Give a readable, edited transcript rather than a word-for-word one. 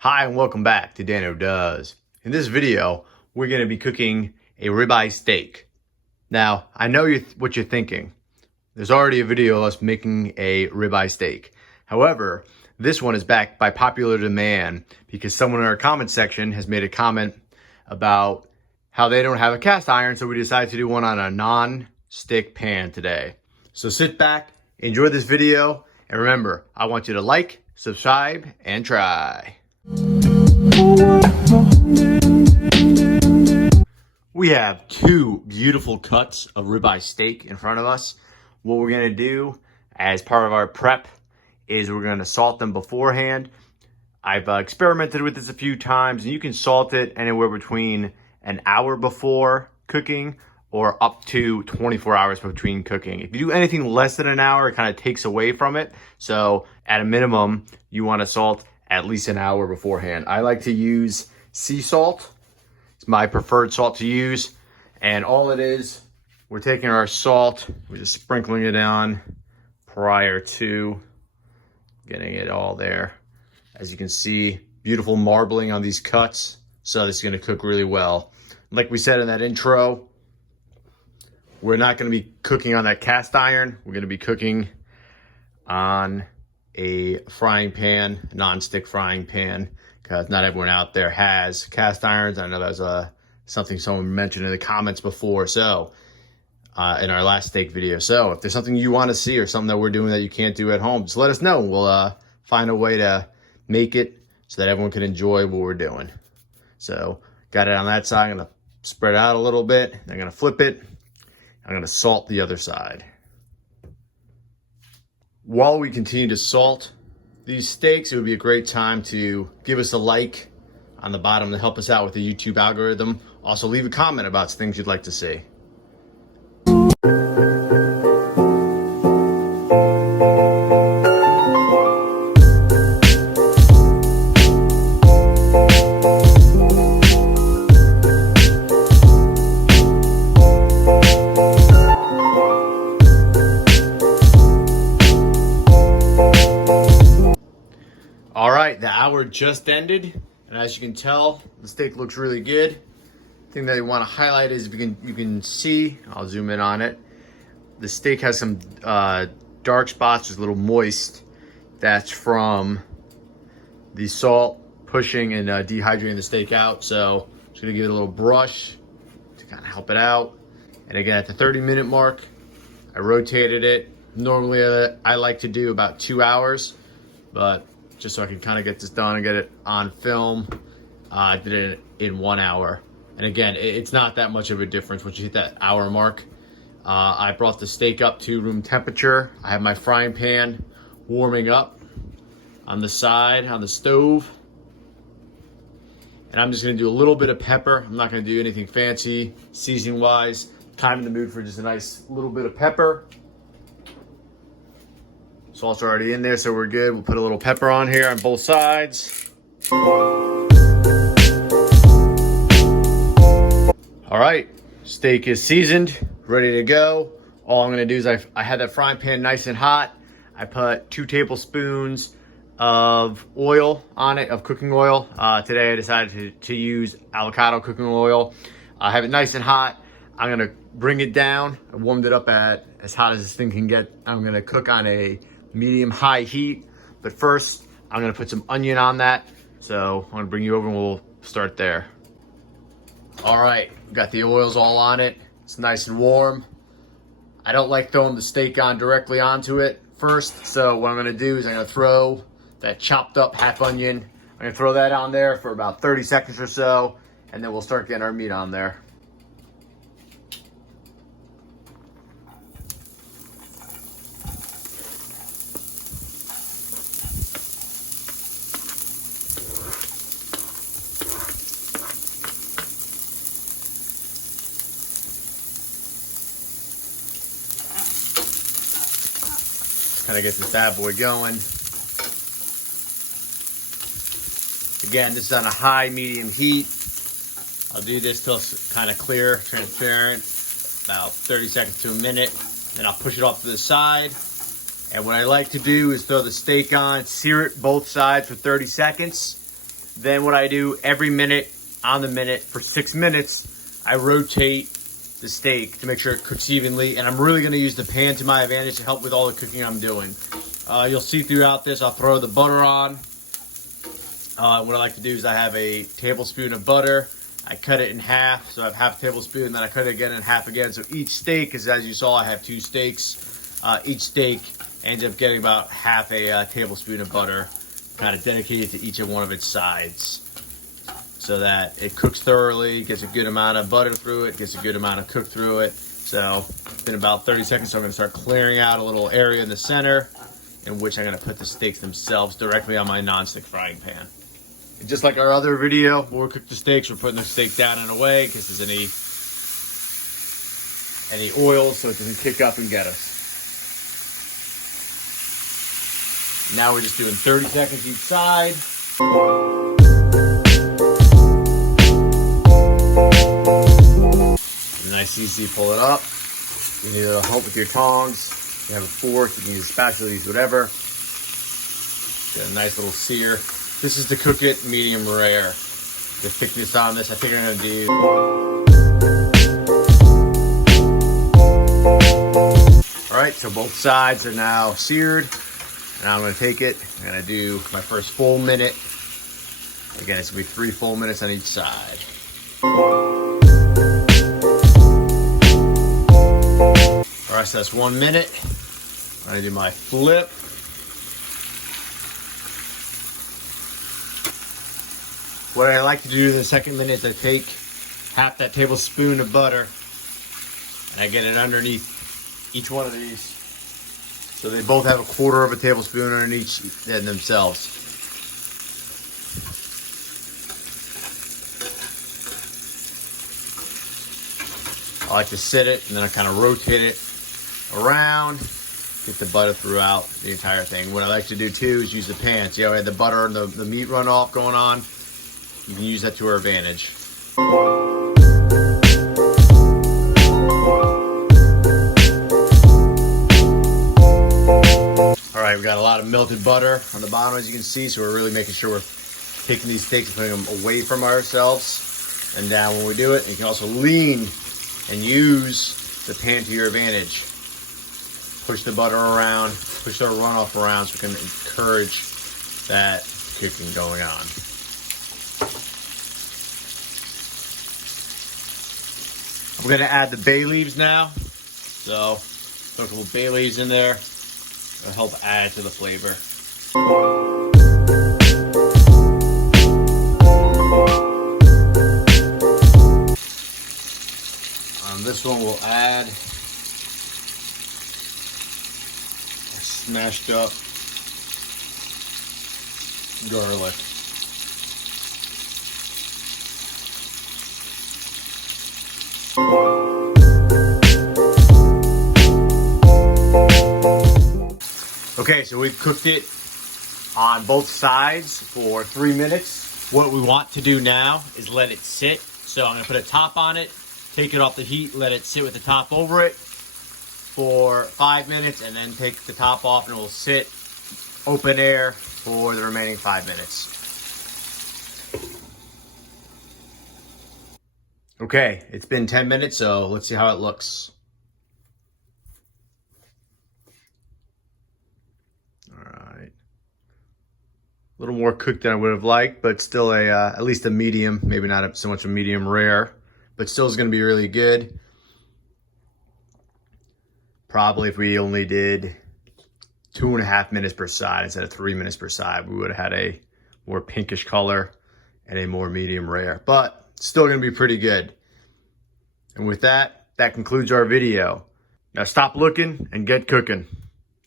Hi and welcome back to Danno Does. In this video, we're going to be cooking a ribeye steak. Now, I know what you're thinking. There's already a video of us making a ribeye steak. However, this one is backed by popular demand because someone in our comment section has made a comment about how they don't have a cast iron, so we decided to do one on a non-stick pan today. So sit back, enjoy this video, and remember, I want you to like, subscribe, and try. We have two beautiful cuts of ribeye steak in front of us. What we're gonna do as part of our prep is we're gonna salt them beforehand. I've experimented with this a few times, and you can salt it anywhere between an hour before cooking or up to 24 hours between cooking. If you do anything less than an hour, it kind of takes away from it. So at a minimum, you wanna salt at least an hour beforehand. I like to use sea salt. It's my preferred salt to use. And all it is, we're taking our salt, we're just sprinkling it on prior to getting it all there. As you can see, beautiful marbling on these cuts. So this is gonna cook really well. Like we said in that intro, we're not gonna be cooking on that cast iron. We're gonna be cooking on a frying pan, non-stick frying pan, because not everyone out there has cast irons. I know that was something someone mentioned in the comments before. So in our last steak video. So if there's something you want to see or something that we're doing that you can't do at home, just let us know. We'll find a way to make it so that everyone can enjoy what we're doing. So got it on that side. I'm gonna spread it out a little bit. I'm gonna flip it. I'm gonna salt the other side. While we continue to salt these steaks, it would be a great time to give us a like on the bottom to help us out with the YouTube algorithm. Also, leave a comment about things you'd like to see. All right, the hour just ended, and as you can tell, the steak looks really good. The thing that I want to highlight is you can see, I'll zoom in on it, the steak has some dark spots, just a little moist. That's from the salt pushing and dehydrating the steak out. So I'm just gonna give it a little brush to kind of help it out. And again, at the 30-minute mark, I rotated it. Normally I like to do about 2 hours, but just so I can kind of get this done and get it on film, I did it in 1 hour. And again, it's not that much of a difference once you hit that hour mark. I brought the steak up to room temperature. I have my frying pan warming up on the side, on the stove. And I'm just gonna do a little bit of pepper. I'm not gonna do anything fancy, seasoning wise. Kind of in the mood for just a nice little bit of pepper. Salt's already in there, so we're good. We'll put a little pepper on here on both sides. All right, steak is seasoned, ready to go. All I'm gonna do is I had that frying pan nice and hot. I put 2 tablespoons of oil on it, of cooking oil. Today I decided to use avocado cooking oil. I have it nice and hot. I'm gonna bring it down. I warmed it up at as hot as this thing can get. I'm gonna cook on a medium-high heat, but first I'm gonna put some onion on that. So I'm gonna bring you over and we'll start there. All right, got the oils all on it. It's nice and warm. I don't like throwing the steak on directly onto it first, so what I'm gonna do is I'm gonna throw that chopped up half onion. I'm gonna throw that on there for about 30 seconds or so, and then we'll start getting our meat on there. Kind of get this bad boy going. Again, this is on a high medium heat. I'll do this till it's kind of clear, transparent, about 30 seconds to a minute. Then I'll push it off to the side. And what I like to do is throw the steak on, sear it both sides for 30 seconds. Then what I do every minute on the minute for 6 minutes, I rotate the steak to make sure it cooks evenly. And I'm really gonna use the pan to my advantage to help with all the cooking I'm doing. You'll see throughout this, I'll throw the butter on. What I like to do is I have a tablespoon of butter. I cut it in half, so I have half a tablespoon, then I cut it again in half again. So each steak is, as you saw, I have 2 steaks. Each steak ends up getting about half a tablespoon of butter, kind of dedicated to each of one of its sides, so that it cooks thoroughly, gets a good amount of butter through it, gets a good amount of cook through it. So it's been about 30 seconds, so I'm gonna start clearing out a little area in the center in which I'm gonna put the steaks themselves directly on my nonstick frying pan. And just like our other video, when we cook the steaks, we're putting the steak down and away in case there's any oil so it doesn't kick up and get us. Now we're just doing 30 seconds each side. Nice, easy, pull it up. You need a help with your tongs. You have a fork, you can use a spatula, use whatever. Get a nice little sear. This is to cook it medium rare. The thickness on this, I think I'm gonna do. All right, so both sides are now seared. Now I'm gonna take it, I'm gonna do my first full minute. Again, it's gonna be 3 full minutes on each side. All right, so that's 1 minute. I'm gonna do my flip. What I like to do in the second minute is I take half that tablespoon of butter and I get it underneath each one of these. So they both have a quarter of a tablespoon underneath themselves. I like to sit it and then I kind of rotate it around, get the butter throughout the entire thing. What I like to do too is use the pan. See how I had the butter and the meat runoff going on? You can use that to our advantage. All right, we got a lot of melted butter on the bottom, as you can see, so we're really making sure we're taking these steaks and putting them away from ourselves and down when we do it. And you can also lean and use the pan to your advantage. Push the butter around, push the runoff around so we can encourage that cooking going on. I'm gonna add the bay leaves now. So, throw a couple bay leaves in there. It'll help add to the flavor. On this one, we'll add a smashed up garlic. Okay, so we've cooked it on both sides for 3 minutes. What we want to do now is let it sit. So I'm gonna put a top on it, take it off the heat, let it sit with the top over it for 5 minutes, and then take the top off and it will sit open air for the remaining 5 minutes. Okay, it's been 10 minutes, so let's see how it looks. All right. A little more cooked than I would have liked, but still at least a medium, maybe not so much a medium rare, but still is gonna be really good. Probably if we only did 2.5 minutes per side instead of 3 minutes per side, we would have had a more pinkish color and a more medium rare, but still gonna be pretty good. And with that, that concludes our video. Now stop looking and get cooking.